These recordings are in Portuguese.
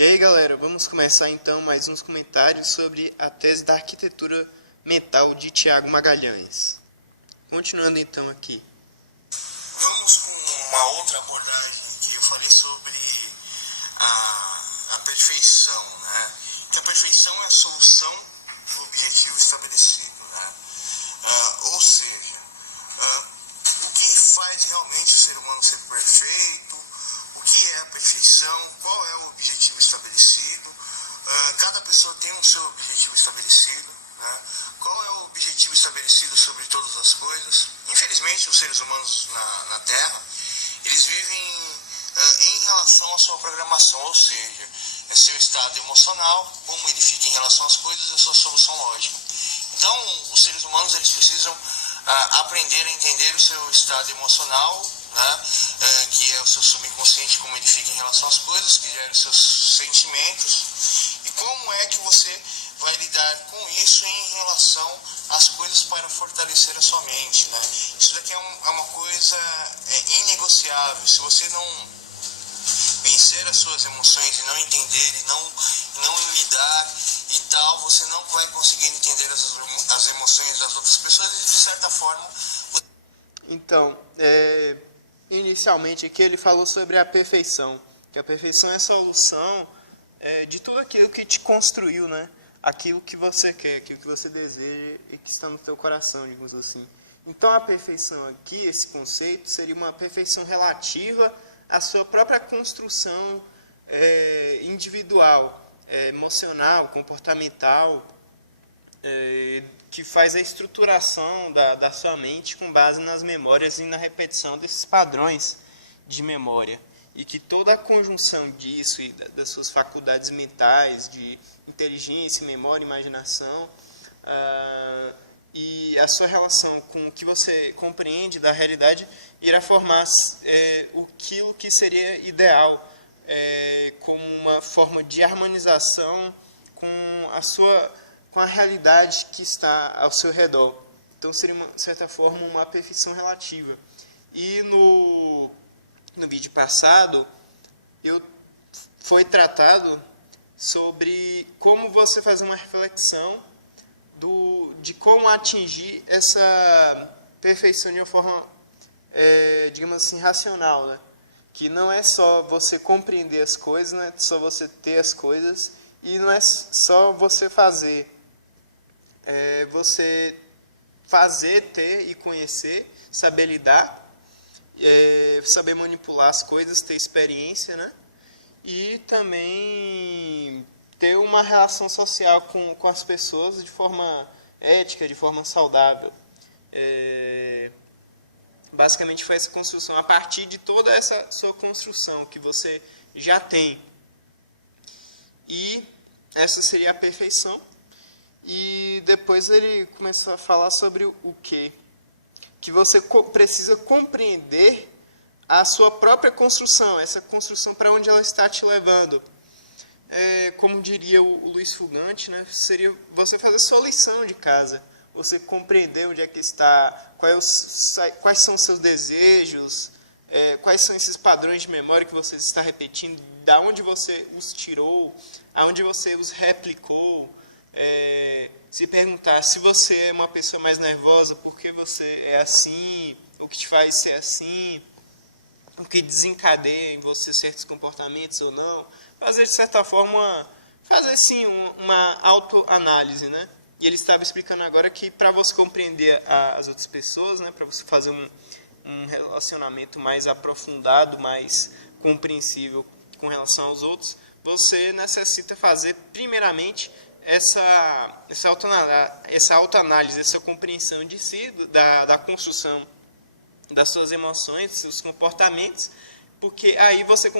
E aí galera, vamos começar então mais uns comentários sobre a tese da arquitetura mental de Tiago Magalhães. Continuando então aqui. Vamos com uma outra abordagem que eu falei sobre a perfeição, né? Que a perfeição é a solução do objetivo estabelecido, né? Ou seja, o que faz realmente o ser humano ser perfeito, o que é a perfeição, qual é o objetivo estabelecido, cada pessoa tem um seu objetivo estabelecido, né? Qual é o objetivo estabelecido sobre todas as coisas? Infelizmente, os seres humanos na Terra, eles vivem em relação à sua programação, ou seja, é seu estado emocional, como ele fica em relação às coisas, é sua solução lógica. Então, os seres humanos eles precisam aprender a entender o seu estado emocional, né? Que é o seu subconsciente, como ele fica em relação às coisas, que gera os seus sentimentos, e como é que você vai lidar com isso em relação às coisas para fortalecer a sua mente, né? Isso daqui é uma coisa inegociável. Se você não vencer as suas emoções e não entender e não lidar e tal, você não vai conseguir entender as emoções das outras pessoas e de certa forma... Então, inicialmente aqui ele falou sobre a perfeição, que a perfeição é a solução de tudo aquilo que te construiu, né? Aquilo que você quer, aquilo que você deseja e que está no teu coração, digamos assim. Então a perfeição aqui, esse conceito, seria uma perfeição relativa à sua própria construção individual, emocional, comportamental, que faz a estruturação da sua mente com base nas memórias e na repetição desses padrões de memória. E que toda a conjunção disso e das suas faculdades mentais, de inteligência, memória, imaginação, e a sua relação com o que você compreende da realidade, irá formar aquilo que seria ideal, como uma forma de harmonização com a realidade que está ao seu redor. Então seria, de certa forma, uma perfeição relativa. E no vídeo passado, foi tratado sobre como você fazer uma reflexão de como atingir essa perfeição de uma forma, digamos assim, racional, né? Que não é só você compreender as coisas, não é só você ter as coisas, e não é só você fazer. Você fazer, ter e conhecer, saber lidar, saber manipular as coisas, ter experiência, né? E também ter uma relação social com as pessoas de forma ética, de forma saudável. Basicamente foi essa construção, a partir de toda essa sua construção que você já tem. E essa seria a perfeição. E depois ele começou a falar sobre o quê? Que você precisa compreender a sua própria construção, essa construção para onde ela está te levando. Como diria o Luiz Fugante, né, seria você fazer sua lição de casa, você compreender onde é que está, quais são os seus desejos, quais são esses padrões de memória que você está repetindo, da onde você os tirou, aonde você os replicou. Se perguntar se você é uma pessoa mais nervosa, por que você é assim, o que te faz ser assim, o que desencadeia em você certos comportamentos ou não, fazer de certa forma, fazer sim uma autoanálise, né? E ele estava explicando agora que para você compreender as outras pessoas, né, para você fazer um relacionamento mais aprofundado, mais compreensível com relação aos outros, você necessita fazer primeiramente essa autoanálise, essa compreensão de si, da construção das suas emoções, dos seus comportamentos, porque aí você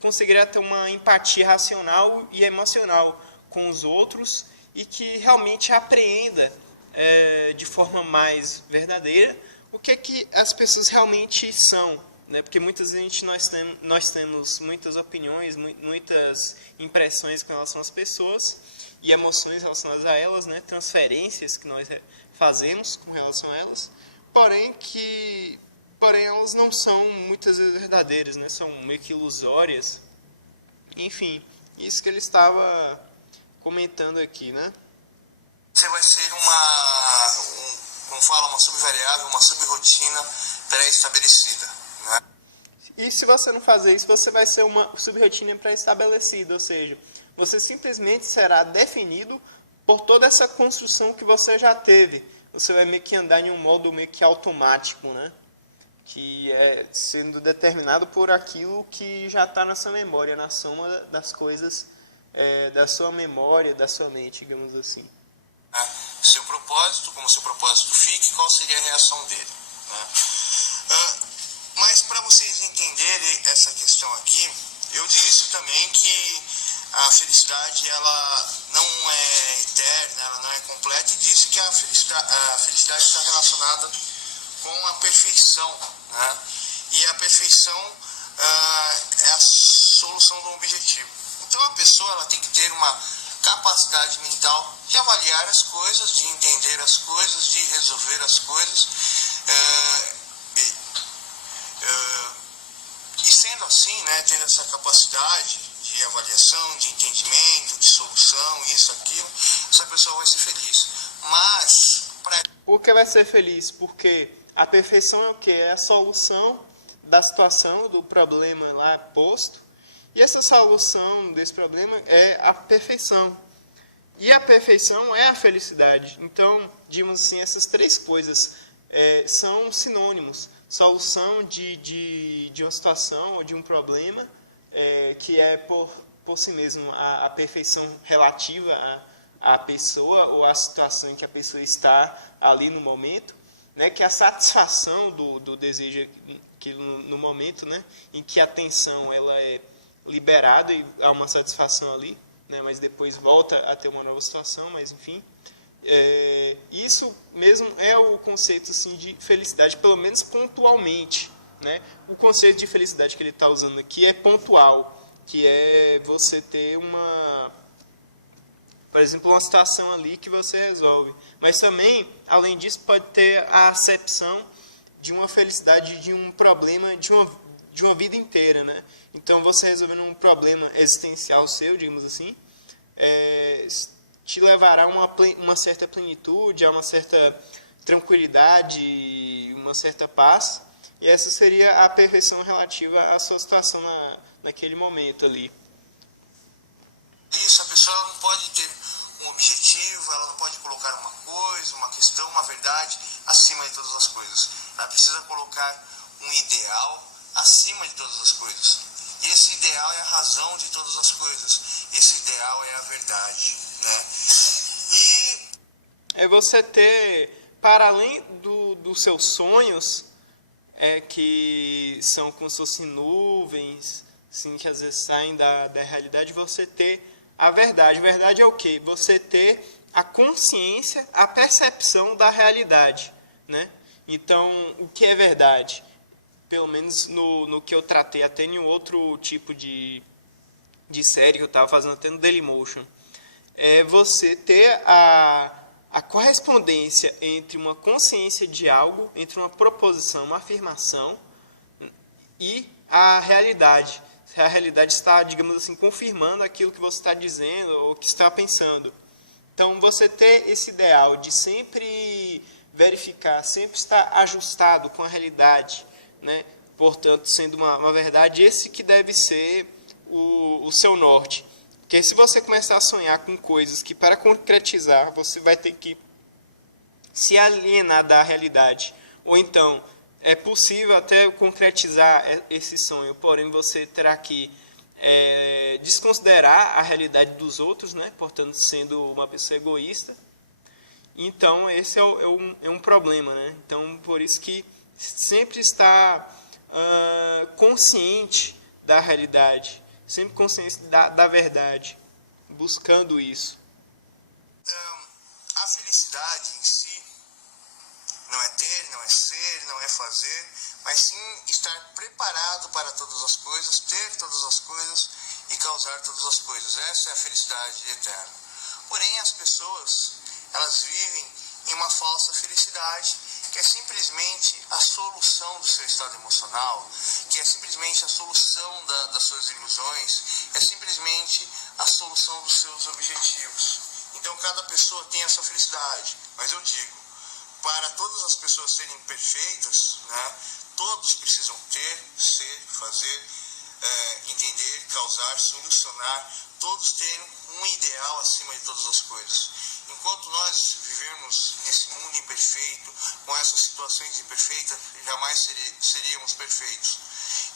conseguirá ter uma empatia racional e emocional com os outros e que realmente apreenda de forma mais verdadeira o que as pessoas realmente são, né? Porque muitas vezes nós temos muitas opiniões, muitas impressões com relação às pessoas e emoções relacionadas a elas, né? Transferências que nós fazemos com relação a elas, porém elas não são muitas vezes verdadeiras, né? São meio que ilusórias. Enfim, Isso que ele estava comentando aqui, né? Você vai ser como fala, uma subvariável, uma subrotina pré-estabelecida, né? E se você não fazer isso, você vai ser uma subrotina pré-estabelecida, ou seja, você simplesmente será definido por toda essa construção que você já teve. Você vai meio que andar em um modo meio que automático, né? Que é sendo determinado por aquilo que já está na sua memória, na soma das coisas da sua memória, da sua mente, digamos assim. Seu propósito, como seu propósito fique, qual seria a reação dele, né? Mas para vocês entenderem essa questão aqui, eu disse também que a felicidade ela não é eterna, ela não é completa, e disse que a felicidade está relacionada com a perfeição, né? E a perfeição é a solução do objetivo. Então a pessoa ela tem que ter uma capacidade mental de avaliar as coisas, de entender as coisas, de resolver as coisas, e sendo assim, né, tendo essa capacidade de avaliação, de entendimento, de solução, isso, aquilo, essa pessoa vai ser feliz. Mas por que vai ser feliz? Porque a perfeição é o quê? É a solução da situação, do problema lá posto. E essa solução desse problema é a perfeição. E a perfeição é a felicidade. Então, digamos assim, essas três coisas são sinônimos. Solução de uma situação ou de um problema, que é por si mesmo a perfeição relativa à pessoa ou à situação em que a pessoa está ali no momento, né, que é a satisfação do desejo que no momento, né, em que a tensão ela é liberada e há uma satisfação ali, né, mas depois volta a ter uma nova situação, mas enfim. Isso mesmo é o conceito assim, de felicidade, pelo menos pontualmente, né? O conceito de felicidade que ele está usando aqui é pontual, que é você ter por exemplo, uma situação ali que você resolve. Mas também, além disso, pode ter a acepção de uma felicidade de um problema de uma vida inteira, né? Então, você resolvendo um problema existencial seu, digamos assim, te levará a uma certa plenitude, a uma certa tranquilidade, uma certa paz. E essa seria a perfeição relativa à sua situação naquele momento ali. Isso, a pessoa não pode ter um objetivo, ela não pode colocar uma coisa, uma questão, uma verdade acima de todas as coisas. Ela precisa colocar um ideal acima de todas as coisas. E esse ideal é a razão de todas as coisas. Esse ideal é a verdade, né? É você ter, para além dos seus sonhos, que são como se fossem nuvens, assim, que às vezes saem da realidade, você ter a verdade. Verdade é o quê? Você ter a consciência, a percepção da realidade, né? Então, o que é verdade? Pelo menos no que eu tratei, até em outro tipo de série que eu estava fazendo, até no Dailymotion, é você ter a correspondência entre uma consciência de algo, entre uma proposição, uma afirmação e a realidade. A realidade está, digamos assim, confirmando aquilo que você está dizendo ou que está pensando. Então, você ter esse ideal de sempre verificar, sempre estar ajustado com a realidade, né? Portanto, sendo uma verdade, esse que deve ser o seu norte. Porque se você começar a sonhar com coisas que, para concretizar, você vai ter que se alienar da realidade, ou então é possível até concretizar esse sonho, porém você terá que desconsiderar a realidade dos outros, né? Portanto, sendo uma pessoa egoísta. Então, esse é um problema, né? Então, por isso que sempre está consciente da realidade, sempre consciente da verdade, buscando isso. A felicidade em si não é ter, não é ser, não é fazer, mas sim estar preparado para todas as coisas, ter todas as coisas e causar todas as coisas. Essa é a felicidade eterna. Porém, as pessoas, elas vivem em uma falsa felicidade que é simplesmente a solução do seu estado emocional, que é simplesmente a solução das suas ilusões, é simplesmente a solução dos seus objetivos. Então cada pessoa tem a sua felicidade, mas eu digo, para todas as pessoas serem perfeitas, né, todos precisam ter, ser, fazer, entender, causar, solucionar, todos terem um ideal acima de todas as coisas. Enquanto nós vivermos nesse mundo imperfeito, com essas situações imperfeitas, jamais seríamos perfeitos.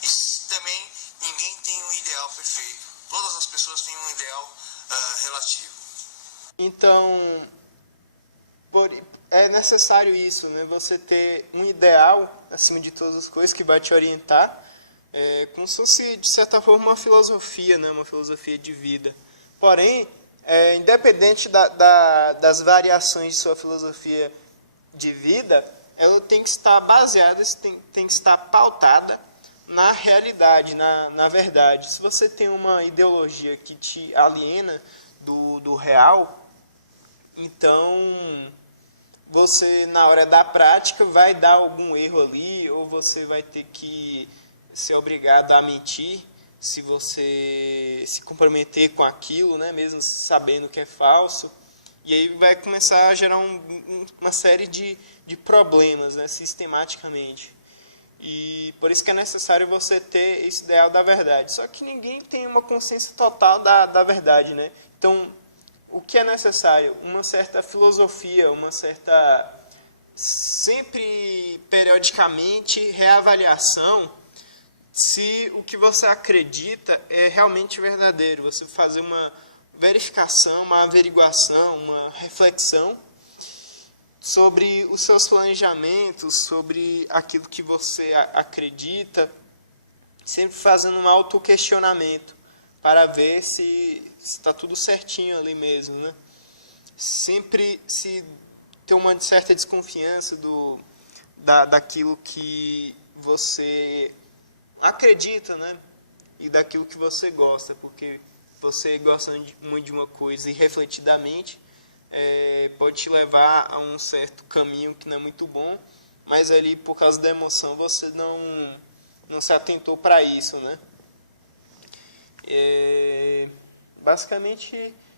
E também ninguém tem um ideal perfeito. Todas as pessoas têm um ideal relativo. Então, é necessário isso, né? Você ter um ideal acima de todas as coisas que vai te orientar, como se fosse, de certa forma, uma filosofia, né? Uma filosofia de vida. Porém, independente das variações de sua filosofia de vida, ela tem que estar baseada, tem que estar pautada na realidade, na verdade. Se você tem uma ideologia que te aliena do real, então você, na hora da prática, vai dar algum erro ali, ou você vai ter que ser obrigado a mentir se você se comprometer com aquilo, né, mesmo sabendo que é falso. E aí vai começar a gerar uma série de problemas, né, sistematicamente. E por isso que é necessário você ter esse ideal da verdade. Só que ninguém tem uma consciência total da verdade, né? Então, o que é necessário? Uma certa filosofia, uma certa, sempre, periodicamente, reavaliação se o que você acredita é realmente verdadeiro. Você fazer uma verificação, uma averiguação, uma reflexão sobre os seus planejamentos, sobre aquilo que você acredita, sempre fazendo um autoquestionamento para ver se está tudo certinho ali mesmo, né? Sempre se ter uma certa desconfiança daquilo que você acredita, né? E daquilo que você gosta, porque você gosta muito de uma coisa e refletidamente pode te levar a um certo caminho que não é muito bom, mas ali por causa da emoção você não se atentou para isso, né? Basicamente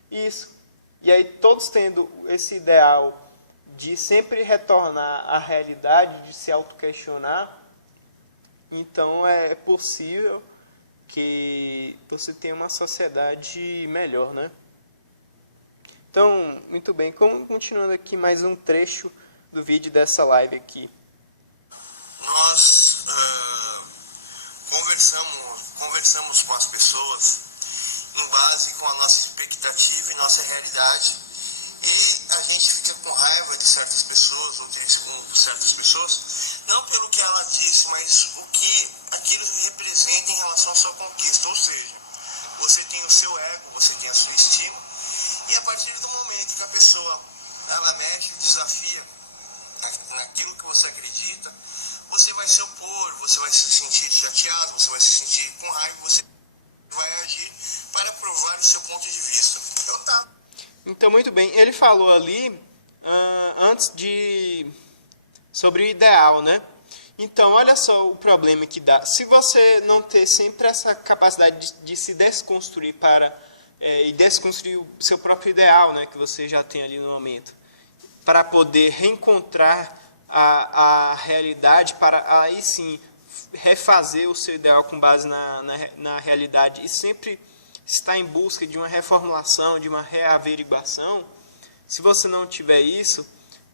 isso. E aí todos tendo esse ideal de sempre retornar à realidade, de se autoquestionar, então é possível que você tenha uma sociedade melhor, né? Então, muito bem, continuando aqui mais um trecho do vídeo dessa live aqui. Nós conversamos com as pessoas em base com a nossa expectativa e nossa realidade, e a gente fica com raiva de certas pessoas ou triste com certas pessoas, não pelo que ela disse, mas o que aquilo representa em relação à sua conquista. Ou seja, você tem o seu ego, você tem a sua estima, e a partir do momento que a pessoa ela mexe, desafia naquilo que você acredita, você vai se opor, você vai se sentir chateado, você vai se sentir com raiva, você vai agir para provar o seu ponto de vista. Então, muito bem, ele falou ali antes sobre o ideal, né? Então, olha só o problema que dá. Se você não ter sempre essa capacidade de se desconstruir e desconstruir o seu próprio ideal, né, que você já tem ali no momento, para poder reencontrar a realidade, para aí sim refazer o seu ideal com base na realidade e sempre estar em busca de uma reformulação, de uma reaveriguação, se você não tiver isso,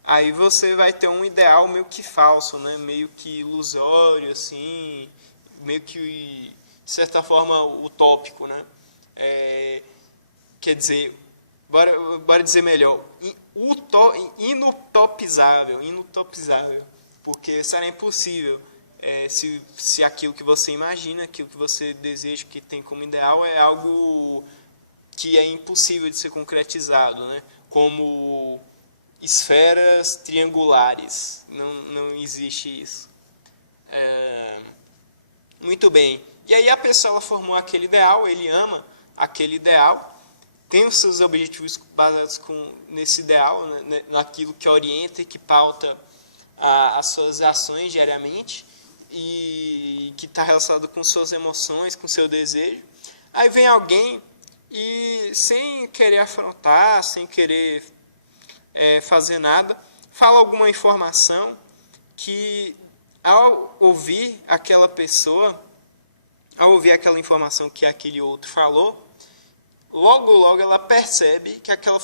aí você vai ter um ideal meio que falso, né? Meio que ilusório, assim, meio que, de certa forma, utópico, né? Quer dizer, bora dizer melhor, inutopizável, porque será impossível se aquilo que você imagina, aquilo que você deseja, que tem como ideal, é algo que é impossível de ser concretizado, né? Como esferas triangulares, não existe isso. Muito bem, e aí a pessoa ela formou aquele ideal, ele ama aquele ideal, tem os seus objetivos baseados nesse ideal, né, naquilo que orienta e que pauta as suas ações diariamente e que está relacionado com suas emoções, com seu desejo. Aí vem alguém e, sem querer afrontar, sem querer fazer nada, fala alguma informação que, ao ouvir aquela pessoa, ao ouvir aquela informação que aquele outro falou, logo ela percebe que aquela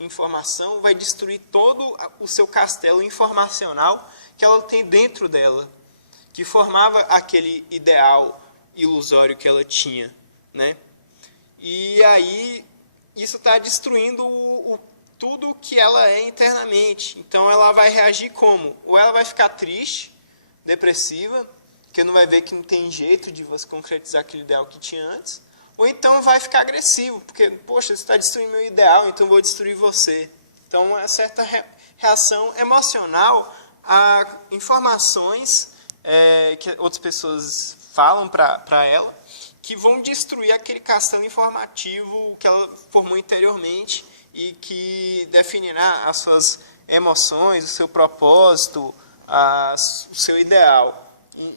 informação vai destruir todo o seu castelo informacional que ela tem dentro dela, que formava aquele ideal ilusório que ela tinha, né? E aí isso está destruindo tudo que ela é internamente. Então ela vai reagir como? Ou ela vai ficar triste, depressiva, porque não vai ver que não tem jeito de você concretizar aquele ideal que tinha antes, ou então vai ficar agressivo, porque, poxa, você está destruindo meu ideal, então eu vou destruir você. Então, uma certa reação emocional a informações que outras pessoas falam para ela, que vão destruir aquele castelo informativo que ela formou interiormente e que definirá as suas emoções, o seu propósito, o seu ideal,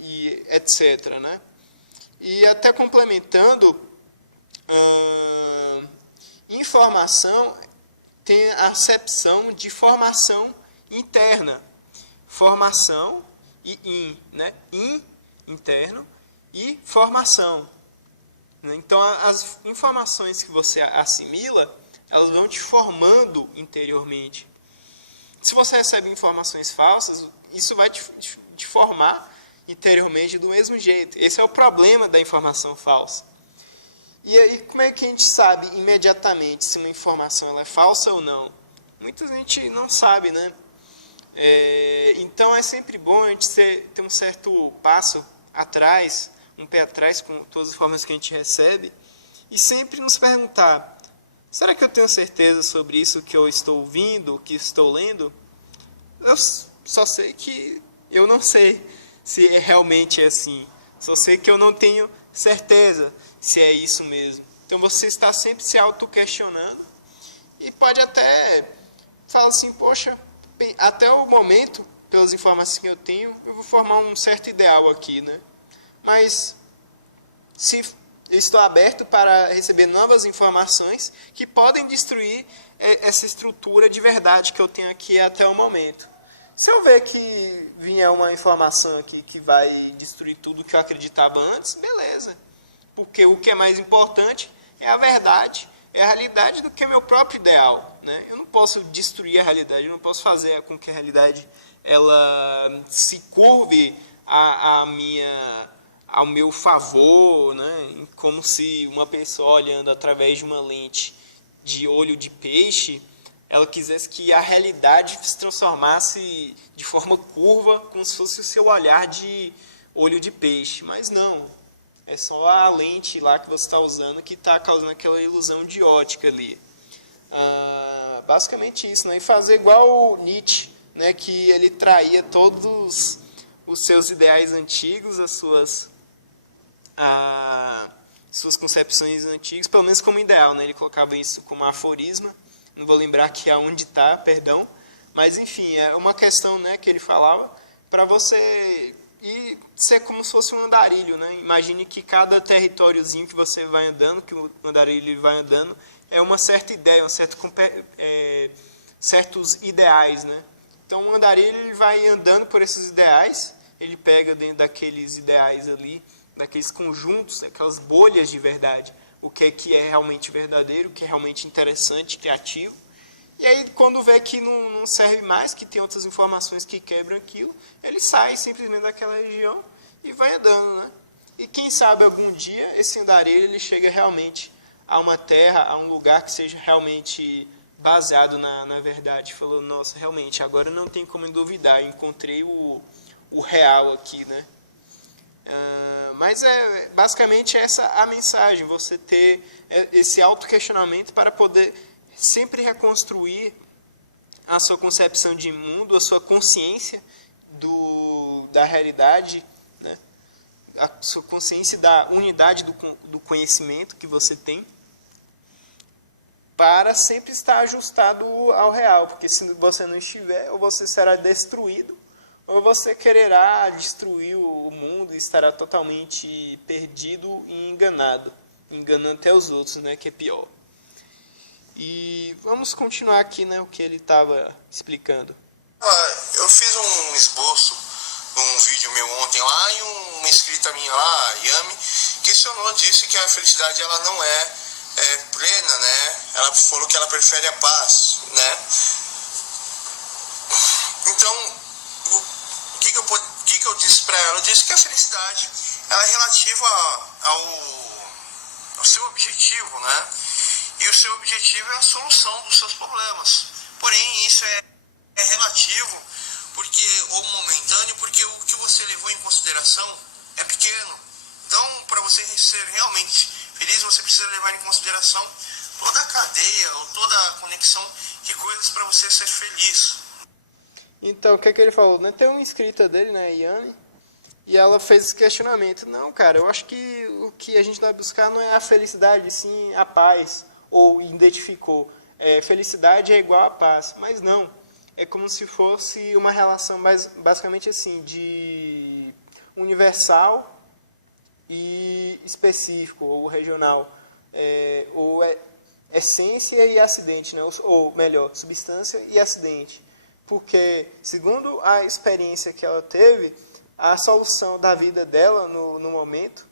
e etc., né? E até complementando, informação tem a acepção de formação interna. Formação e né? Interno e formação. Então, as informações que você assimila, elas vão te formando interiormente. Se você recebe informações falsas, isso vai te formar interiormente do mesmo jeito. Esse é o problema da informação falsa. E aí, como é que a gente sabe imediatamente se uma informação ela é falsa ou não? Muita gente não sabe, né? Então, é sempre bom a gente ter um certo passo atrás, um pé atrás com todas as informações que a gente recebe, e sempre nos perguntar, será que eu tenho certeza sobre isso que eu estou ouvindo, que estou lendo? Eu só sei que eu não sei se realmente é assim. Só sei que eu não tenho certeza se é isso mesmo. Então você está sempre se auto-questionando e pode até falar assim, poxa, até o momento, pelas informações que eu tenho, eu vou formar um certo ideal aqui, né? Mas se eu estou aberto para receber novas informações que podem destruir essa estrutura de verdade que eu tenho aqui até o momento. Se eu ver que vier uma informação aqui que vai destruir tudo que eu acreditava antes, beleza. Porque o que é mais importante é a verdade, é a realidade do que é meu próprio ideal, né? Eu não posso destruir a realidade, eu não posso fazer com que a realidade ela se curve ao meu favor, né? Como se uma pessoa olhando através de uma lente de olho de peixe, ela quisesse que a realidade se transformasse de forma curva, como se fosse o seu olhar de olho de peixe. Mas não, é só a lente lá que você está usando que está causando aquela ilusão de ótica ali. Basicamente isso, né? E fazer igual o Nietzsche, né? Que ele traía todos os seus ideais antigos, as suas concepções antigas, pelo menos como ideal, né? Ele colocava isso como aforisma. Não vou lembrar aqui aonde está, perdão. Mas, enfim, é uma questão, né, que ele falava para você ir ser como se fosse um andarilho, né? Imagine que cada territóriozinho que você vai andando, que o andarilho vai andando, é uma certa ideia, certos ideais, né? Então, o andarilho ele vai andando por esses ideais, ele pega dentro daqueles ideais ali, daqueles conjuntos, aquelas bolhas de verdade, o que é realmente verdadeiro, o que é realmente interessante, criativo. E aí, quando vê que não serve mais, que tem outras informações que quebram aquilo, ele sai simplesmente daquela região e vai andando, né? E quem sabe algum dia esse andarilho ele chega realmente a uma terra, a um lugar que seja realmente baseado na verdade. Falou, nossa, realmente, agora não tem como duvidar, eu encontrei o real aqui, né? Mas basicamente essa a mensagem, você ter esse autoquestionamento para poder sempre reconstruir a sua concepção de mundo, a sua consciência da realidade, né? A sua consciência da unidade do conhecimento que você tem, para sempre estar ajustado ao real, porque se você não estiver, ou você será destruído, ou você quererá destruir o mundo e estará totalmente perdido e enganado, enganando até os outros, né, que é pior. E vamos continuar aqui, né, o que ele estava explicando. Eu fiz um esboço num vídeo meu ontem lá e uma inscrita minha lá, Yami, questionou, disse que a felicidade ela não é plena, né? Ela falou que ela prefere a paz, né? Então, o que eu disse para ela? Eu disse que a felicidade ela é relativa ao seu objetivo, né? E o seu objetivo é a solução dos seus problemas. Porém, isso é relativo ou momentâneo, porque o que você levou em consideração é pequeno. Então, para você ser realmente feliz, você precisa levar em consideração toda a cadeia ou toda a conexão de coisas para você ser feliz. Então, o que é que ele falou? Né? Tem uma inscrita dele, né, Yane, e ela fez esse questionamento. Não, cara, eu acho que o que a gente vai buscar não é a felicidade, sim a paz, ou identificou. Felicidade é igual a paz, mas não. É como se fosse uma relação basicamente assim, de universal e específico, ou regional, ou essência e acidente, né? Ou melhor, substância e acidente. Porque, segundo a experiência que ela teve, a solução da vida dela no momento,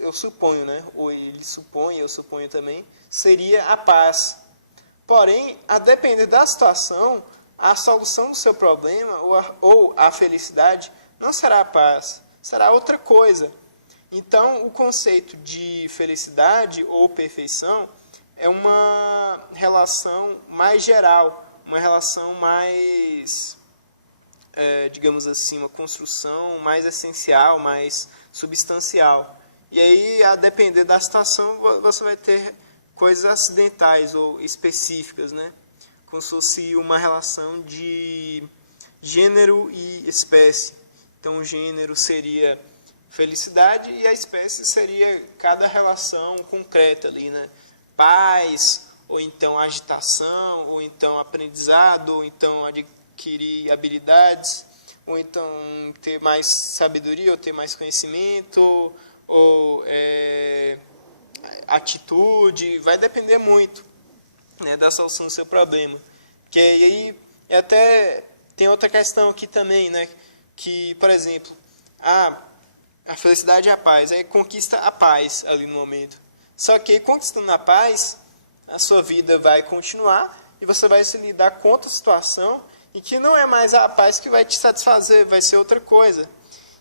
eu suponho, né? Ou ele supõe, eu suponho também, seria a paz. Porém, a depender da situação, a solução do seu problema ou a felicidade não será a paz, será outra coisa. Então, o conceito de felicidade ou perfeição é uma relação mais geral, uma relação mais, digamos assim, uma construção mais essencial, mais substancial. E aí, a depender da situação, você vai ter coisas acidentais ou específicas, né? Como se fosse uma relação de gênero e espécie. Então, o gênero seria felicidade e a espécie seria cada relação concreta ali, né? Paz, ou então agitação, ou então aprendizado, ou então adquirir habilidades, ou então ter mais sabedoria, ou ter mais conhecimento, ou atitude, vai depender muito, né, da solução do seu problema. Que aí até tem outra questão aqui também, né, que, por exemplo, a felicidade é a paz, aí conquista a paz ali no momento. Só que conquistando a paz, a sua vida vai continuar e você vai se lidar com outra situação em que não é mais a paz que vai te satisfazer, vai ser outra coisa.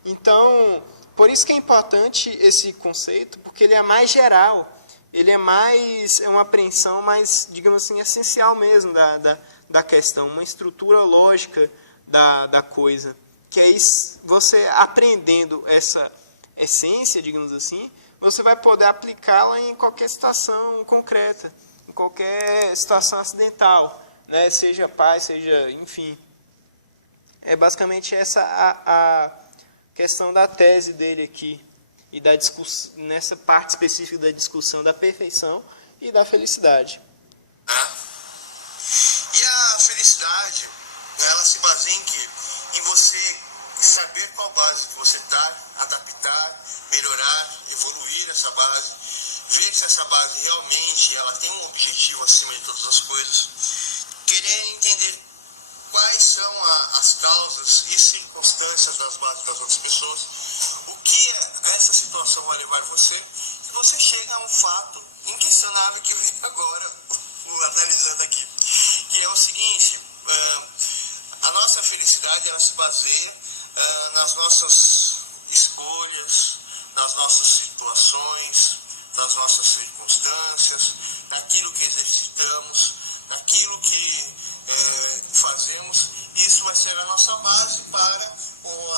Então, por isso que é importante esse conceito, porque ele é mais geral, ele é uma apreensão mais, digamos assim, essencial mesmo da questão, uma estrutura lógica da coisa. Que é isso, você aprendendo essa essência, digamos assim, você vai poder aplicá-la em qualquer situação concreta, em qualquer situação acidental, né? Seja paz, seja, enfim. É basicamente essa a questão da tese dele aqui, e da nessa parte específica da discussão da perfeição e da felicidade. E a felicidade, ela se baseia em você saber qual base que você está, adaptar, melhorar, evoluir essa base, ver se essa base realmente ela tem um objetivo acima de todas as coisas, querer entender quais são as causas e circunstâncias das bases das outras pessoas, o que essa situação vai levar você, e você chega a um fato inquestionável que eu vi agora, analisando aqui, que é o seguinte: a nossa felicidade ela se baseia nas nossas escolhas, nas nossas situações, nas nossas circunstâncias, naquilo que exercitamos, naquilo que fazemos. Isso vai ser a nossa base para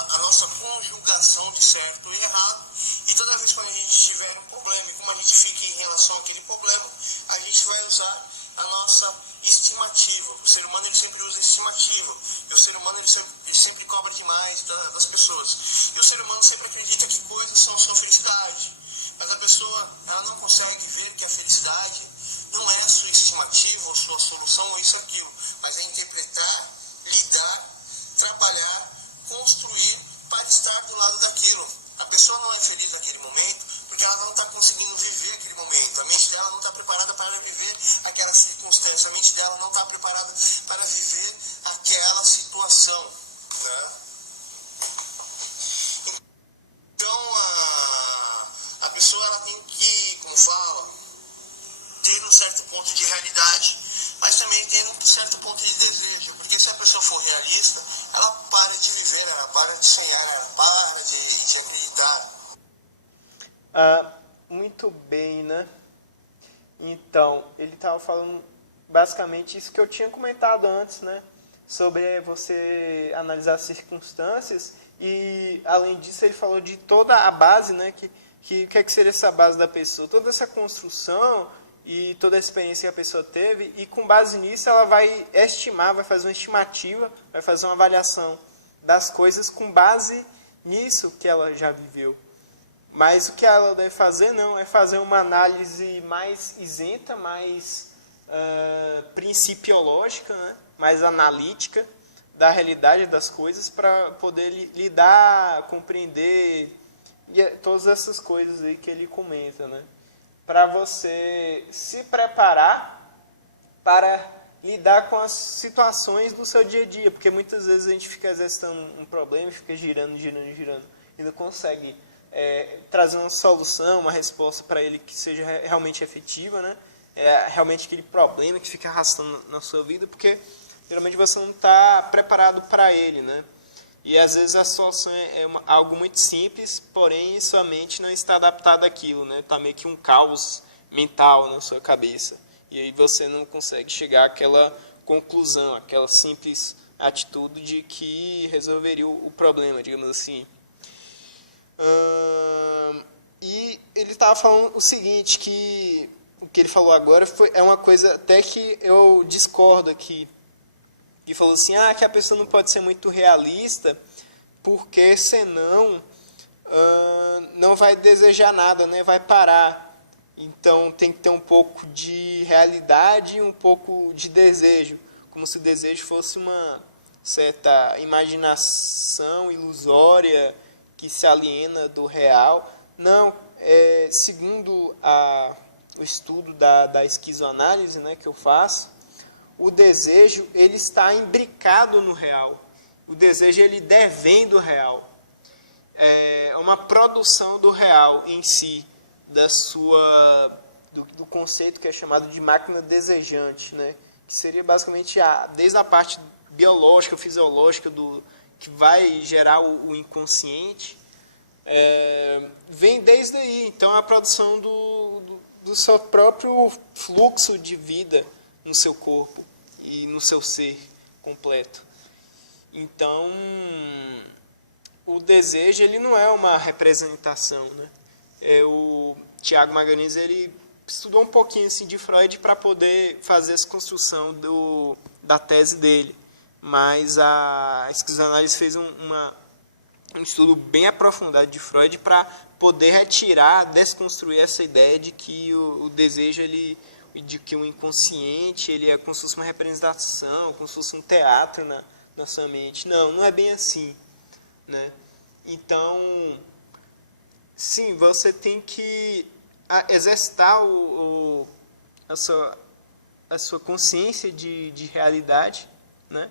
a nossa conjugação de certo e errado. E toda vez que a gente tiver um problema, e como a gente fica em relação àquele problema, a gente vai usar a nossa estimativa. O ser humano ele sempre usa estimativa. E o ser humano ele sempre cobra demais das pessoas. E o ser humano sempre acredita que coisas são sua felicidade. Mas a pessoa ela não consegue ver que a felicidade não é a sua estimativa, ou sua solução, ou isso aquilo. Mas é interpretar, lidar, trabalhar preparada para viver aquela circunstância, a mente dela não está preparada para viver aquela situação, né? Então, a pessoa ela tem que, como fala, ter um certo ponto de realidade, mas também ter um certo ponto de desejo, porque se a pessoa for realista, ela para de viver, ela para de sonhar, ela para de acreditar. Muito bem, né? Então, ele estava falando basicamente isso que eu tinha comentado antes, né? Sobre você analisar as circunstâncias e, além disso, ele falou de toda a base, né? Que seria essa base da pessoa? Toda essa construção e toda a experiência que a pessoa teve, e com base nisso ela vai estimar, vai fazer uma estimativa, vai fazer uma avaliação das coisas com base nisso que ela já viveu. Mas o que ela deve fazer não é fazer uma análise mais isenta, mais principiológica, né? Mais analítica da realidade das coisas para poder lidar, compreender todas essas coisas aí que ele comenta, né? Para você se preparar para lidar com as situações do seu dia a dia, porque muitas vezes a gente fica exercitando um problema, fica girando e não consegue trazer uma solução, uma resposta para ele que seja realmente efetiva, né? Realmente aquele problema que fica arrastando na sua vida, porque geralmente você não está preparado para ele, né? E às vezes a solução é algo muito simples, porém sua mente não está adaptada àquilo, né? Está meio que um caos mental na sua cabeça. E aí você não consegue chegar àquela conclusão, aquela simples atitude de que resolveria o problema, digamos assim. E ele estava falando o seguinte, que o que ele falou agora é uma coisa até que eu discordo aqui. E falou assim, que a pessoa não pode ser muito realista, porque senão não vai desejar nada, né? Vai parar. Então tem que ter um pouco de realidade e um pouco de desejo, como se o desejo fosse uma certa imaginação ilusória que se aliena do real. Não, segundo o estudo da esquizoanálise, né, que eu faço, o desejo ele está imbricado no real. O desejo ele devém do real. É uma produção do real em si, do conceito que é chamado de máquina desejante, né? Que seria basicamente desde a parte biológica, fisiológica, que vai gerar o inconsciente, vem desde aí. Então, a produção do seu próprio fluxo de vida no seu corpo e no seu ser completo. Então, o desejo ele não é uma representação, né? O Tiago Magalhães ele estudou um pouquinho assim, de Freud para poder fazer essa construção da tese dele. Mas a esquizoanálise fez um estudo bem aprofundado de Freud para poder retirar, desconstruir essa ideia de que o desejo de que o inconsciente ele é como se fosse uma representação, como se fosse um teatro na sua mente. Não é bem assim, né? Então, sim, você tem que exercitar a sua consciência de realidade, né?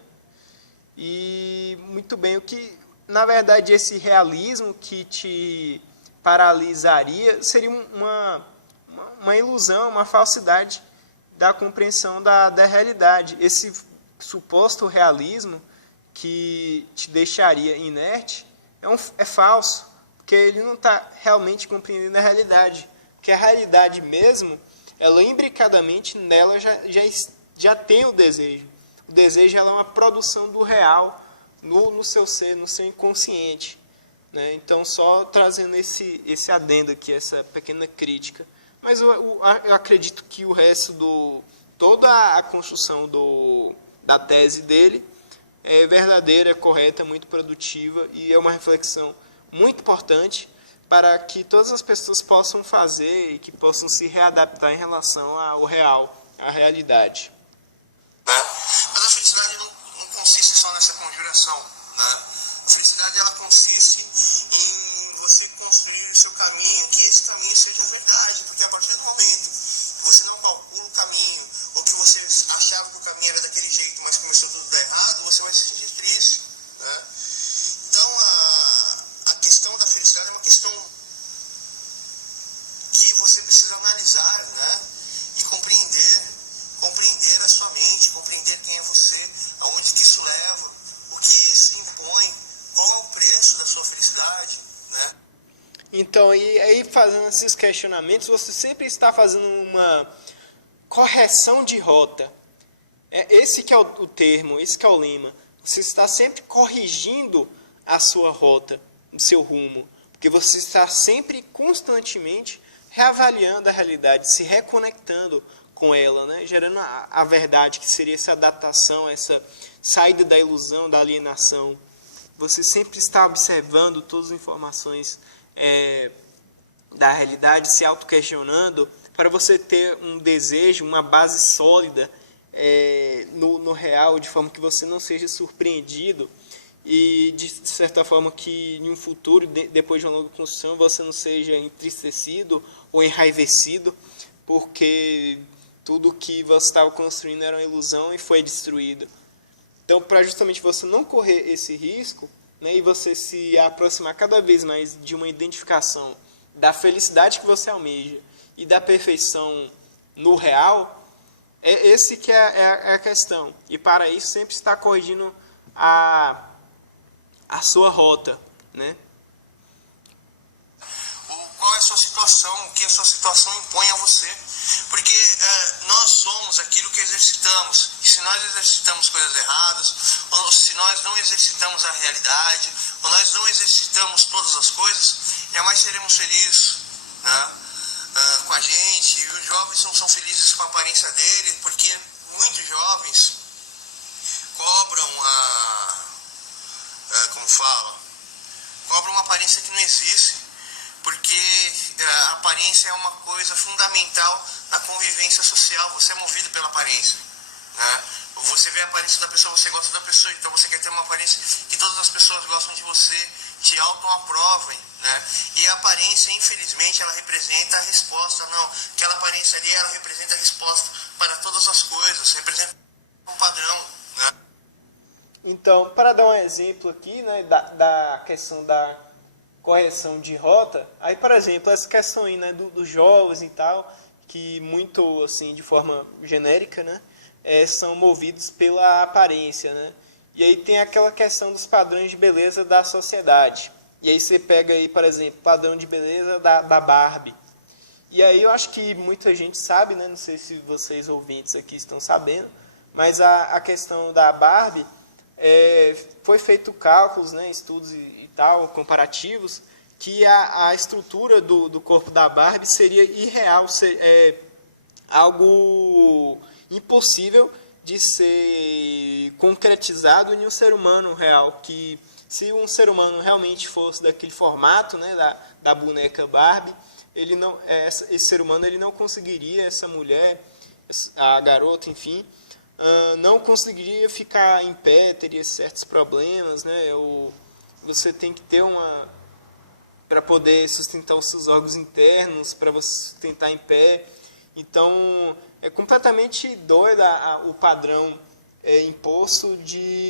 E muito bem, o que na verdade esse realismo que te paralisaria seria uma ilusão, uma falsidade da compreensão da realidade. Esse suposto realismo que te deixaria inerte é falso, porque ele não está realmente compreendendo a realidade. Porque a realidade mesmo, ela imbricadamente nela já tem o desejo. O desejo ela é uma produção do real no seu ser, no seu inconsciente, né? Então, só trazendo esse adendo aqui, essa pequena crítica. Mas eu acredito que o resto toda a construção da tese dele é verdadeira, é correta, é muito produtiva e é uma reflexão muito importante para que todas as pessoas possam fazer e que possam se readaptar em relação ao real, à realidade. Mas a felicidade não consiste só nessa conjuração, né? A felicidade ela consiste em você construir o seu caminho, que esse caminho seja verdade, porque a partir do momento que você não calcula o caminho, ou que você achava que o caminho era daquele jeito, mas começou tudo a dar errado, você vai se sentir triste, né? Então, a questão da felicidade é uma questão que você precisa analisar, né? E compreender a sua mente, compreender quem é você, aonde que isso leva, o que se impõe, qual é o preço da sua felicidade, né? Então, e aí fazendo esses questionamentos, você sempre está fazendo uma correção de rota. Esse que é o termo, esse que é o lema. Você está sempre corrigindo a sua rota, o seu rumo, porque você está sempre, constantemente, reavaliando a realidade, se reconectando com ela, né? Gerando a verdade, que seria essa adaptação, essa saída da ilusão, da alienação. Você sempre está observando todas as informações da realidade, se autoquestionando, para você ter um desejo, uma base sólida no real, de forma que você não seja surpreendido e, de certa forma, que em um futuro, depois de uma longa construção, você não seja entristecido ou enraivecido, porque tudo que você estava construindo era uma ilusão e foi destruído. Então, para justamente você não correr esse risco, né, e você se aproximar cada vez mais de uma identificação da felicidade que você almeja e da perfeição no real, esse que é a questão. E para isso sempre está corrigindo a sua rota, né? Qual é a sua situação, o que a sua situação impõe a você. Porque nós somos aquilo que exercitamos. E se nós exercitamos coisas erradas, ou se nós não exercitamos a realidade, ou nós não exercitamos todas as coisas, jamais seremos felizes, né? Com a gente. E os jovens não são felizes com a aparência dele, porque muitos jovens cobram cobram uma aparência que não existe. Porque a aparência é uma coisa fundamental na convivência social. Você é movido pela aparência, né? Você vê a aparência da pessoa, você gosta da pessoa, então você quer ter uma aparência que todas as pessoas gostam de você, te auto-aprovem, né? E a aparência, infelizmente, ela representa a resposta. Não, aquela aparência ali, ela representa a resposta para todas as coisas, representa um padrão, né? Então, para dar um exemplo aqui, né, da questão da correção de rota, aí, por exemplo, essa questão aí, né, dos jovens e tal, que muito, assim, de forma genérica, né, são movidos pela aparência, né, e aí tem aquela questão dos padrões de beleza da sociedade, e aí você pega aí, por exemplo, padrão de beleza da Barbie, e aí eu acho que muita gente sabe, né, não sei se vocês ouvintes aqui estão sabendo, mas a questão da Barbie, foi feito cálculos, né, estudos e tal, comparativos, que a estrutura do corpo da Barbie seria irreal, algo impossível de ser concretizado em um ser humano real, que se um ser humano realmente fosse daquele formato, né, da boneca Barbie, esse ser humano ele não conseguiria, essa mulher, a garota, enfim, não conseguiria ficar em pé, teria certos problemas, né? Você tem que ter para poder sustentar os seus órgãos internos, para você sustentar em pé. Então, é completamente doido o padrão imposto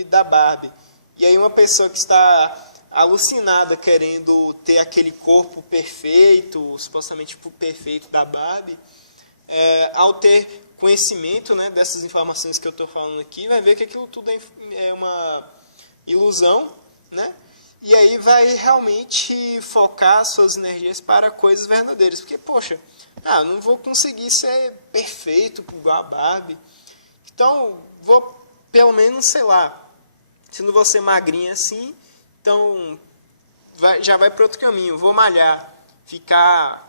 da Barbie. E aí uma pessoa que está alucinada querendo ter aquele corpo perfeito, supostamente perfeito da Barbie, ao ter conhecimento, né, dessas informações que eu estou falando aqui, vai ver que aquilo tudo é uma ilusão, né? E aí vai realmente focar suas energias para coisas verdadeiras. Porque, poxa, não vou conseguir ser perfeito igual a Barbie. Então, vou, pelo menos, sei lá, se não vou ser magrinha assim, então já vai para outro caminho. Vou malhar, ficar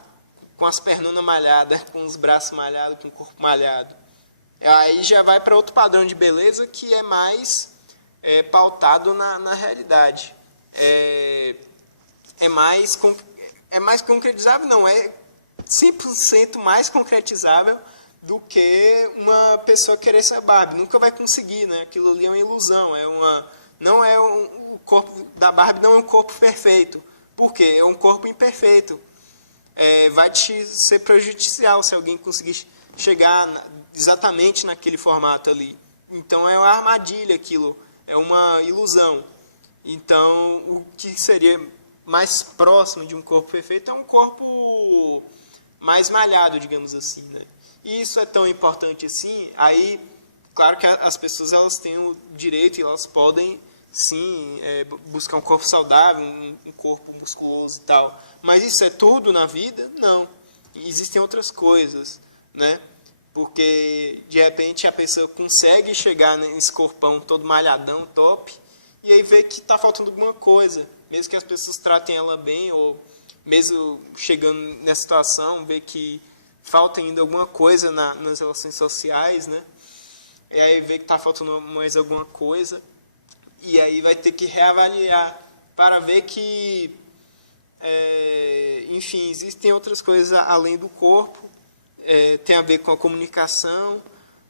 com as pernas malhadas, com os braços malhados, com o corpo malhado. Aí já vai para outro padrão de beleza que é mais pautado na realidade. É mais concretizável, não, é 100% mais concretizável do que uma pessoa querer ser Barbie. Nunca vai conseguir, né? Aquilo ali é uma ilusão, o corpo da Barbie não é um corpo perfeito. Por quê? É um corpo imperfeito. Vai te ser prejudicial se alguém conseguir chegar exatamente naquele formato ali. Então é uma armadilha aquilo, é uma ilusão. Então o que seria mais próximo de um corpo perfeito é um corpo mais malhado, digamos assim, né? E isso é tão importante assim, aí, claro que as pessoas elas têm o direito e elas podem, sim, buscar um corpo saudável, um corpo musculoso e tal. Mas isso é tudo na vida? Não. Existem outras coisas, né? Porque, de repente, a pessoa consegue chegar nesse corpão todo malhadão, top, e aí vê que está faltando alguma coisa. Mesmo que as pessoas tratem ela bem, ou mesmo chegando nessa situação, vê que falta ainda alguma coisa nas relações sociais, né? E aí vê que está faltando mais alguma coisa, e aí vai ter que reavaliar para ver que, enfim, existem outras coisas além do corpo, tem a ver com a comunicação,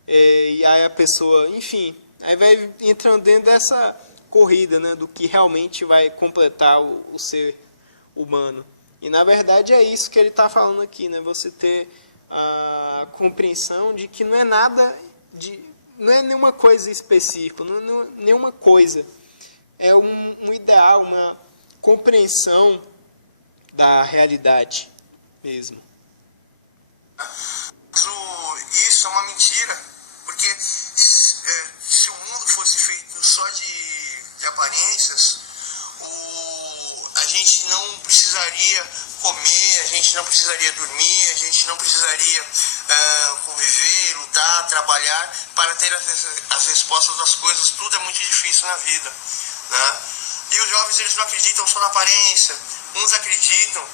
e aí a pessoa, enfim, aí vai entrando dentro dessa corrida, né, do que realmente vai completar o ser humano. E na verdade é isso que ele está falando aqui, né? Você ter a compreensão de que não é nada não é nenhuma coisa específica, não é nenhuma coisa. É um ideal, uma compreensão da realidade mesmo. Isso é uma mentira, porque se o mundo fosse feito só de aparências, a gente não precisaria comer, a gente não precisaria dormir, a gente não precisaria conviver, lutar, trabalhar para ter as respostas das coisas. Tudo é muito difícil na vida, né? E os jovens, eles não acreditam só na aparência. Uns acreditam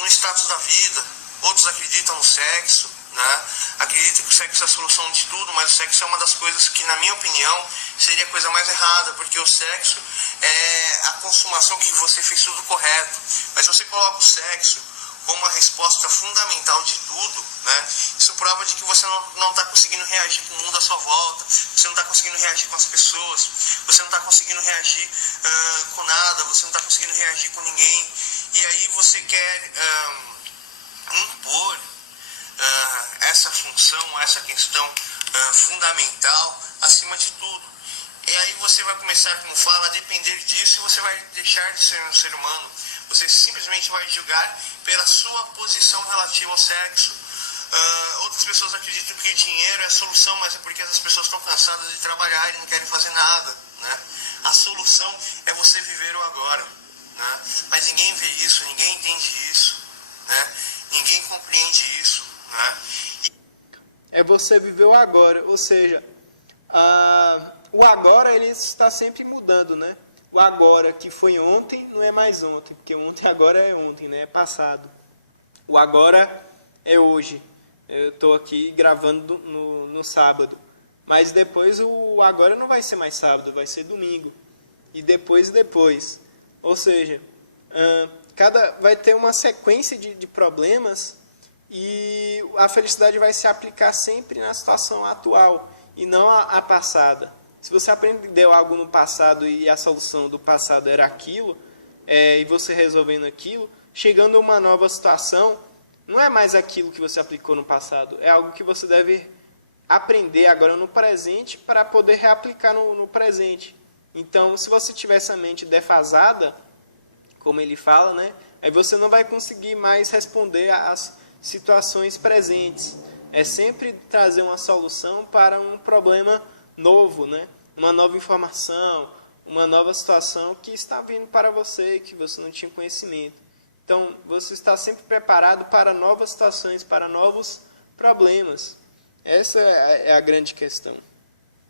no status da vida, outros acreditam no sexo, né? Acreditam que o sexo é a solução de tudo, mas o sexo é uma das coisas que, na minha opinião, seria a coisa mais errada, porque o sexo é a consumação que você fez tudo correto. Mas se você coloca o sexo como a resposta fundamental de tudo, né? Isso prova de que você não está conseguindo reagir com o mundo à sua volta, você não está conseguindo reagir com as pessoas, você não está conseguindo reagir com nada, você não está conseguindo reagir com ninguém, e aí você quer impor essa função, essa questão fundamental acima de tudo. E aí você vai começar, como fala, a depender disso, e você vai deixar de ser um ser humano. Você simplesmente vai julgar pela sua posição relativa ao sexo. Outras pessoas acreditam que dinheiro é a solução, mas é porque as pessoas estão cansadas de trabalhar e não querem fazer nada, né? A solução é você viver o agora, né? Mas ninguém vê isso, ninguém entende isso, né? Ninguém compreende isso, né? É você viver o agora, ou seja, o agora ele está sempre mudando, né? O agora que foi ontem não é mais ontem, porque ontem agora é ontem, né? É passado. O agora é hoje. Eu estou aqui gravando no sábado, mas depois o agora não vai ser mais sábado, vai ser domingo, e depois. Ou seja, vai ter uma sequência de problemas, e a felicidade vai se aplicar sempre na situação atual e não a passada. Se você aprendeu algo no passado e a solução do passado era aquilo, e você resolvendo aquilo, chegando a uma nova situação, não é mais aquilo que você aplicou no passado, é algo que você deve aprender agora no presente para poder reaplicar no presente. Então, se você tiver essa mente defasada, como ele fala, né, aí você não vai conseguir mais responder às situações presentes. É sempre trazer uma solução para um problema novo, né? Uma nova informação, uma nova situação que está vindo para você, que você não tinha conhecimento. Então, você está sempre preparado para novas situações, para novos problemas. Essa é a grande questão.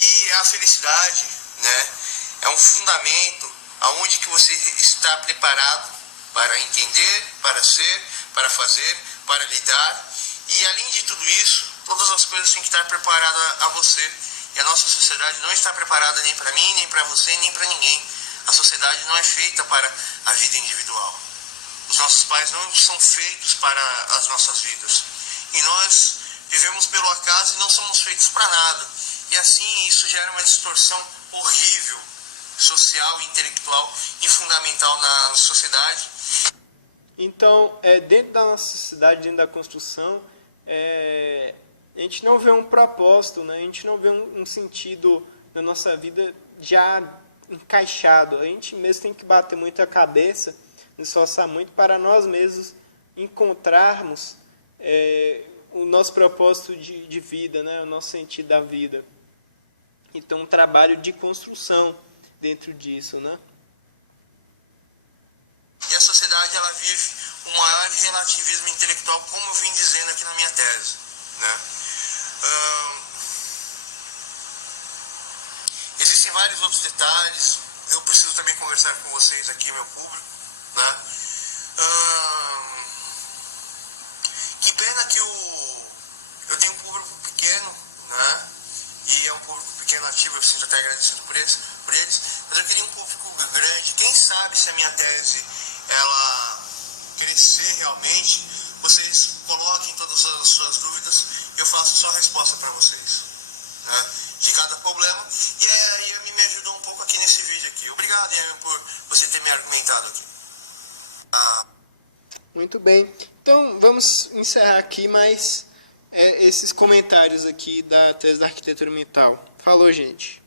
E a felicidade, né, é um fundamento aonde que você está preparado para entender, para ser, para fazer, para lidar. E além de tudo isso, todas as coisas têm que estar preparadas a você. E a nossa sociedade não está preparada nem para mim, nem para você, nem para ninguém. A sociedade não é feita para a vida individual. Os nossos pais não são feitos para as nossas vidas. E nós vivemos pelo acaso e não somos feitos para nada. E assim isso gera uma distorção horrível, social, intelectual e fundamental na sociedade. Então, dentro da nossa sociedade, dentro da construção, a gente não vê um propósito, né? A gente não vê um sentido na nossa vida já encaixado. A gente mesmo tem que bater muito a cabeça, esforçar muito para nós mesmos encontrarmos o nosso propósito de vida, né? O nosso sentido da vida. Então, um trabalho de construção dentro disso, né? E a sociedade, ela vive o maior relativismo intelectual, como eu vim dizendo aqui na minha tese, né? Existem vários outros detalhes. Eu preciso também conversar com vocês aqui, meu público, né? Que pena que eu tenho um público pequeno, né? E é um público pequeno ativo, eu sinto até agradecido por eles, mas eu queria um público grande. Quem sabe se a minha tese ela crescer realmente, vocês coloquem todas as suas dúvidas, eu faço só a resposta para vocês, né, de cada problema. E aí a me ajudou um pouco aqui nesse vídeo aqui. Obrigado, Ian, por você ter me argumentado aqui. Muito bem. Então, vamos encerrar aqui mais esses comentários aqui da tese da arquitetura mental. Falou, gente.